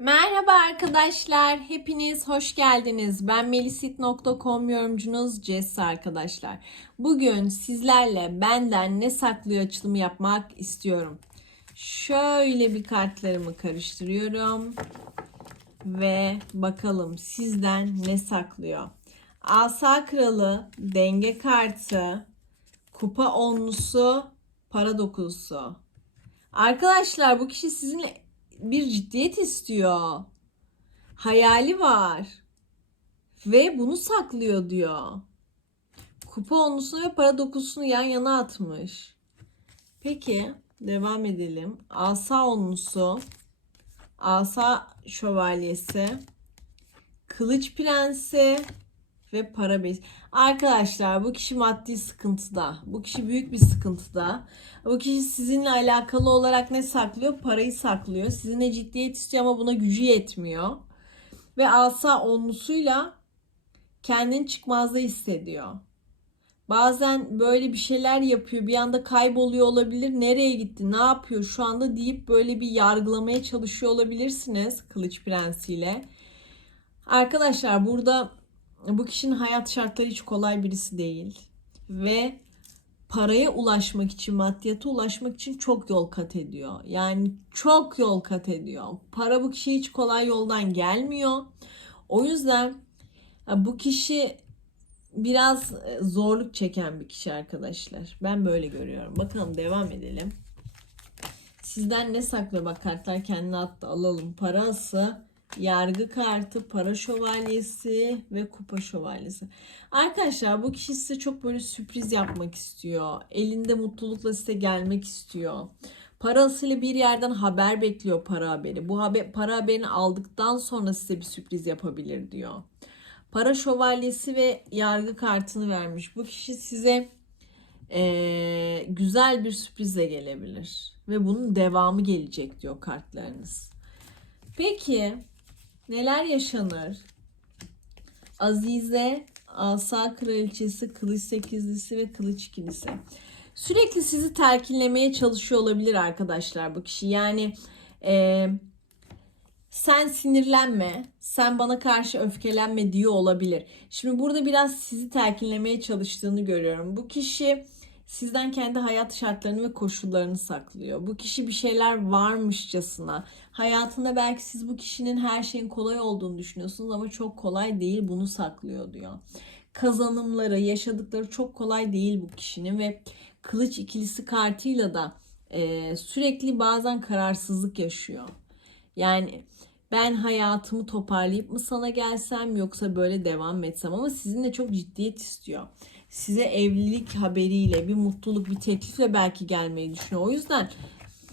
Merhaba arkadaşlar, hepiniz hoş geldiniz. Ben melisit.com yorumcunuz Jess arkadaşlar. Bugün sizlerle benden ne saklıyor açılımı yapmak istiyorum. Şöyle bir kartlarımı karıştırıyorum ve bakalım sizden ne saklıyor. Asa kralı, denge kartı, kupa onlusu, para dokuzusu. Arkadaşlar bu kişi sizinle bir ciddiyet istiyor. Hayali var. Ve bunu saklıyor diyor. Kupa onlusunu ve para dokusunu yan yana atmış. Peki devam edelim. Asa onlusu, asa şövalyesi, kılıç prensi ve para bey. Arkadaşlar bu kişi maddi sıkıntıda. Bu kişi büyük bir sıkıntıda. Bu kişi sizinle alakalı olarak ne saklıyor? Parayı saklıyor. Sizinle ciddiyet istiyor ama buna gücü yetmiyor. Ve asa onlusuyla kendini çıkmazda hissediyor. Bazen böyle bir şeyler yapıyor. Bir anda kayboluyor olabilir. Nereye gitti? Ne yapıyor şu anda deyip böyle bir yargılamaya çalışıyor olabilirsiniz Kılıç Prensi'yle. Arkadaşlar burada bu kişinin hayat şartları hiç kolay birisi değil. Ve paraya ulaşmak için, maddiyata ulaşmak için çok yol kat ediyor. Yani çok yol kat ediyor. Para bu kişiye hiç kolay yoldan gelmiyor. O yüzden bu kişi biraz zorluk çeken bir kişi arkadaşlar. Ben böyle görüyorum. Bakalım devam edelim. Sizden ne saklıyor? Bak kartlar kendine attı. Alalım. Parası, yargı kartı, para şövalyesi ve kupa şövalyesi. Arkadaşlar bu kişi size çok böyle sürpriz yapmak istiyor. Elinde mutlulukla size gelmek istiyor. Parasıyla bir yerden haber bekliyor para haberi. Bu haber, para haberini aldıktan sonra size bir sürpriz yapabilir diyor. Para şövalyesi ve yargı kartını vermiş. Bu kişi size ee, güzel bir sürprizle gelebilir. Ve bunun devamı gelecek diyor kartlarınız. Peki neler yaşanır? Azize, Asa Kraliçesi, Kılıç Sekizlisi ve Kılıç İkilisi. Sürekli sizi telkinlemeye çalışıyor olabilir arkadaşlar bu kişi. Yani e, sen sinirlenme, sen bana karşı öfkelenme diyor olabilir. Şimdi burada biraz sizi telkinlemeye çalıştığını görüyorum. Bu kişi sizden kendi hayat şartlarını ve koşullarını saklıyor. Bu kişi bir şeyler varmışçasına. Hayatında belki siz bu kişinin her şeyin kolay olduğunu düşünüyorsunuz ama çok kolay değil bunu saklıyor diyor. Kazanımları, yaşadıkları çok kolay değil bu kişinin ve kılıç ikilisi kartıyla da e, sürekli bazen kararsızlık yaşıyor. Yani ben hayatımı toparlayıp mı sana gelsem yoksa böyle devam etsem ama sizinle çok ciddiyet istiyor size evlilik haberiyle, bir mutluluk, bir teklifle belki gelmeyi düşünüyor. O yüzden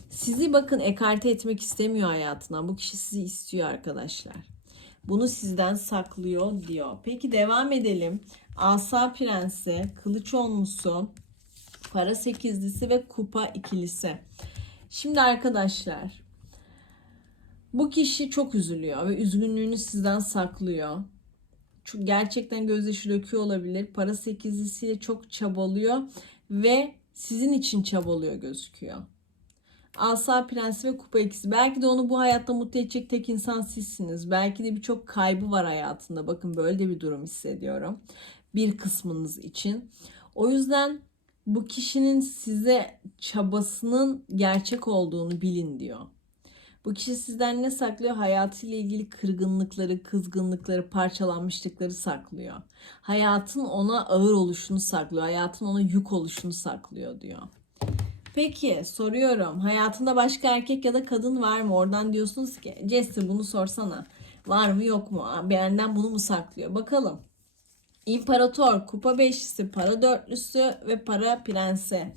sizi bakın ekarte etmek istemiyor hayatına. Bu kişi sizi istiyor arkadaşlar. Bunu sizden saklıyor diyor. Peki devam edelim. Asa Prensi, Kılıç Onlusu, Para Sekizlisi ve Kupa ikilisi. Şimdi arkadaşlar bu kişi çok üzülüyor ve üzgünlüğünü sizden saklıyor. Gerçekten gözyaşı döküyor olabilir. Para sekizlisiyle çok çabalıyor ve sizin için çabalıyor gözüküyor. Asa Prensi ve Kupa ikisi. Belki de onu bu hayatta mutlu edecek tek insan sizsiniz. Belki de birçok kaybı var hayatında. Bakın böyle de bir durum hissediyorum. Bir kısmınız için. O yüzden bu kişinin size çabasının gerçek olduğunu bilin diyor. Bu kişi sizden ne saklıyor? Hayatıyla ilgili kırgınlıkları, kızgınlıkları, parçalanmışlıkları saklıyor. Hayatın ona ağır oluşunu saklıyor. Hayatın ona yük oluşunu saklıyor diyor. Peki soruyorum. Hayatında başka erkek ya da kadın var mı? Oradan diyorsunuz ki Jesse bunu sorsana. Var mı yok mu? Benden bunu mu saklıyor? Bakalım. İmparator, kupa beşlisi, para dörtlüsü ve para prensi.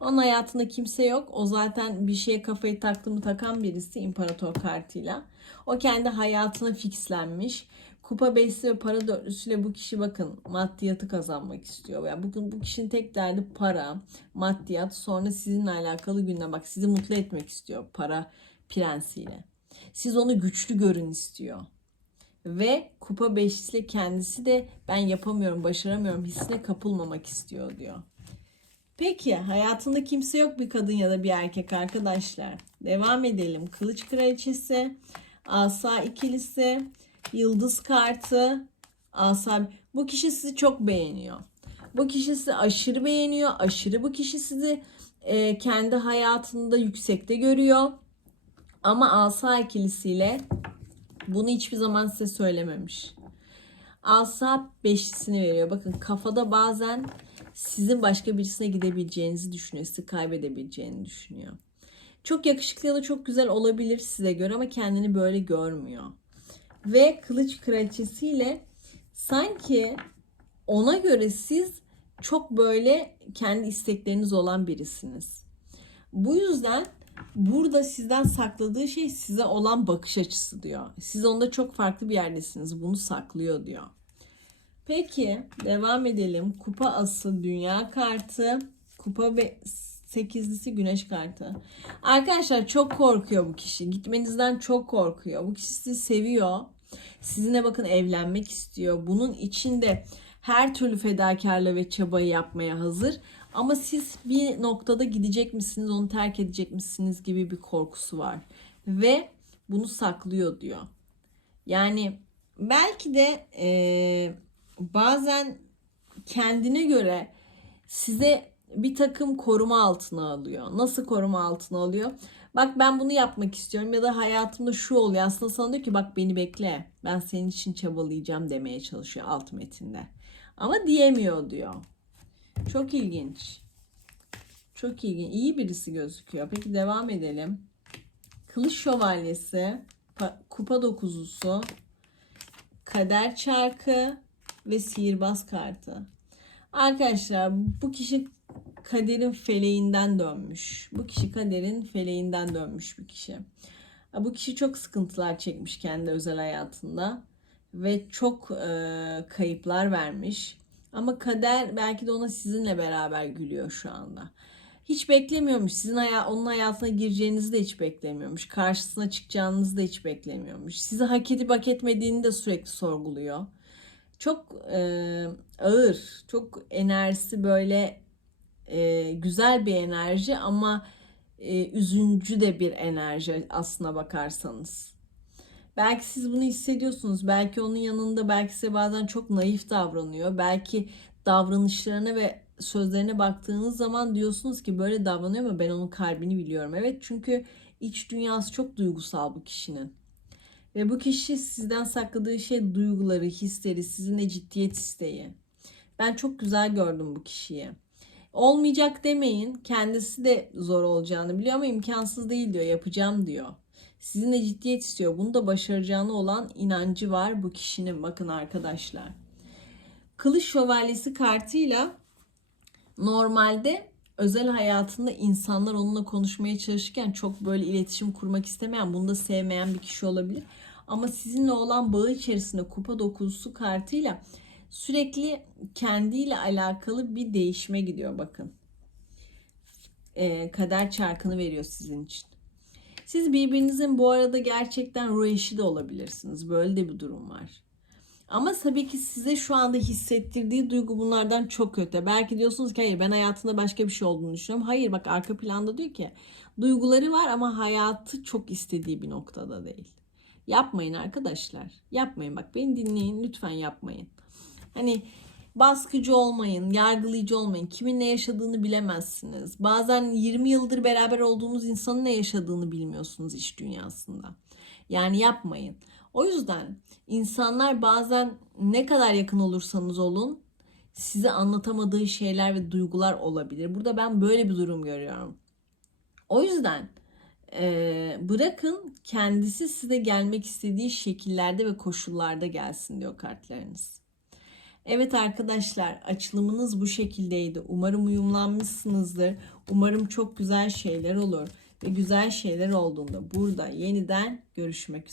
Onun hayatında kimse yok. O zaten bir şeye kafayı taktı mı takan birisi imparator kartıyla. O kendi hayatına fixlenmiş. Kupa beşlisi ve para dörtlüsüyle bu kişi bakın maddiyatı kazanmak istiyor. Yani bugün bu kişinin tek derdi para, maddiyat. Sonra sizinle alakalı gündem. Bak sizi mutlu etmek istiyor para prensiyle. Siz onu güçlü görün istiyor ve kupa beşlisi kendisi de ben yapamıyorum, başaramıyorum hissine kapılmamak istiyor diyor. Peki hayatında kimse yok bir kadın ya da bir erkek arkadaşlar. Devam edelim. Kılıç kraliçesi, asa ikilisi, yıldız kartı, asa. Bu kişi sizi çok beğeniyor. Bu kişi sizi aşırı beğeniyor. Aşırı bu kişi sizi e, kendi hayatında yüksekte görüyor. Ama asa ikilisiyle bunu hiçbir zaman size söylememiş. Asa beşlisini veriyor. Bakın kafada bazen sizin başka birisine gidebileceğinizi düşünüyor. Sizi kaybedebileceğini düşünüyor. Çok yakışıklı ya da çok güzel olabilir size göre ama kendini böyle görmüyor. Ve kılıç kraliçesiyle sanki ona göre siz çok böyle kendi istekleriniz olan birisiniz. Bu yüzden burada sizden sakladığı şey size olan bakış açısı diyor. Siz onda çok farklı bir yerdesiniz. Bunu saklıyor diyor. Peki devam edelim. Kupa ası dünya kartı. Kupa ve sekizlisi güneş kartı. Arkadaşlar çok korkuyor bu kişi. Gitmenizden çok korkuyor. Bu kişi sizi seviyor. Sizinle bakın evlenmek istiyor. Bunun içinde her türlü fedakarlığı ve çabayı yapmaya hazır. Ama siz bir noktada gidecek misiniz, onu terk edecek misiniz gibi bir korkusu var. Ve bunu saklıyor diyor. Yani belki de eee, bazen kendine göre size bir takım koruma altına alıyor. Nasıl koruma altına alıyor? Bak ben bunu yapmak istiyorum ya da hayatımda şu oluyor. Aslında sana diyor ki bak beni bekle. Ben senin için çabalayacağım demeye çalışıyor alt metinde. Ama diyemiyor diyor. Çok ilginç. Çok ilginç. İyi birisi gözüküyor. Peki devam edelim. Kılıç şövalyesi, pa- kupa dokuzusu, kader çarkı ve sihirbaz kartı. Arkadaşlar bu kişi kaderin feleğinden dönmüş. Bu kişi kaderin feleğinden dönmüş bir kişi. Bu kişi çok sıkıntılar çekmiş kendi özel hayatında ve çok e, kayıplar vermiş. Ama kader belki de ona sizinle beraber gülüyor şu anda. Hiç beklemiyormuş. Sizin haya onun hayatına gireceğinizi de hiç beklemiyormuş. Karşısına çıkacağınızı da hiç beklemiyormuş. Sizi hak edip hak etmediğini de sürekli sorguluyor. Çok e, ağır, çok enerjisi böyle e, güzel bir enerji ama e, üzüncü de bir enerji aslına bakarsanız. Belki siz bunu hissediyorsunuz. Belki onun yanında belki size bazen çok naif davranıyor. Belki davranışlarına ve sözlerine baktığınız zaman diyorsunuz ki böyle davranıyor ama ben onun kalbini biliyorum. Evet çünkü iç dünyası çok duygusal bu kişinin. Ve bu kişi sizden sakladığı şey duyguları, hisleri, sizinle ciddiyet isteği. Ben çok güzel gördüm bu kişiyi. Olmayacak demeyin. Kendisi de zor olacağını biliyor ama imkansız değil diyor. Yapacağım diyor. Sizinle ciddiyet istiyor. Bunu da başaracağına olan inancı var bu kişinin. Bakın arkadaşlar. Kılıç şövalyesi kartıyla normalde özel hayatında insanlar onunla konuşmaya çalışırken çok böyle iletişim kurmak istemeyen, bunu da sevmeyen bir kişi olabilir. Ama sizinle olan bağı içerisinde kupa dokuzusu kartıyla sürekli kendiyle alakalı bir değişime gidiyor bakın. Ee, kader çarkını veriyor sizin için. Siz birbirinizin bu arada gerçekten ruh eşi de olabilirsiniz. Böyle de bir durum var. Ama tabii ki size şu anda hissettirdiği duygu bunlardan çok öte. Belki diyorsunuz ki hayır ben hayatında başka bir şey olduğunu düşünüyorum. Hayır bak arka planda diyor ki duyguları var ama hayatı çok istediği bir noktada değil. Yapmayın arkadaşlar. Yapmayın bak beni dinleyin lütfen yapmayın. Hani baskıcı olmayın, yargılayıcı olmayın. Kimin ne yaşadığını bilemezsiniz. Bazen 20 yıldır beraber olduğunuz insanın ne yaşadığını bilmiyorsunuz iş dünyasında. Yani yapmayın. O yüzden insanlar bazen ne kadar yakın olursanız olun size anlatamadığı şeyler ve duygular olabilir. Burada ben böyle bir durum görüyorum. O yüzden e, bırakın kendisi size gelmek istediği şekillerde ve koşullarda gelsin diyor kartlarınız. Evet arkadaşlar açılımınız bu şekildeydi. Umarım uyumlanmışsınızdır. Umarım çok güzel şeyler olur ve güzel şeyler olduğunda burada yeniden görüşmek üzere.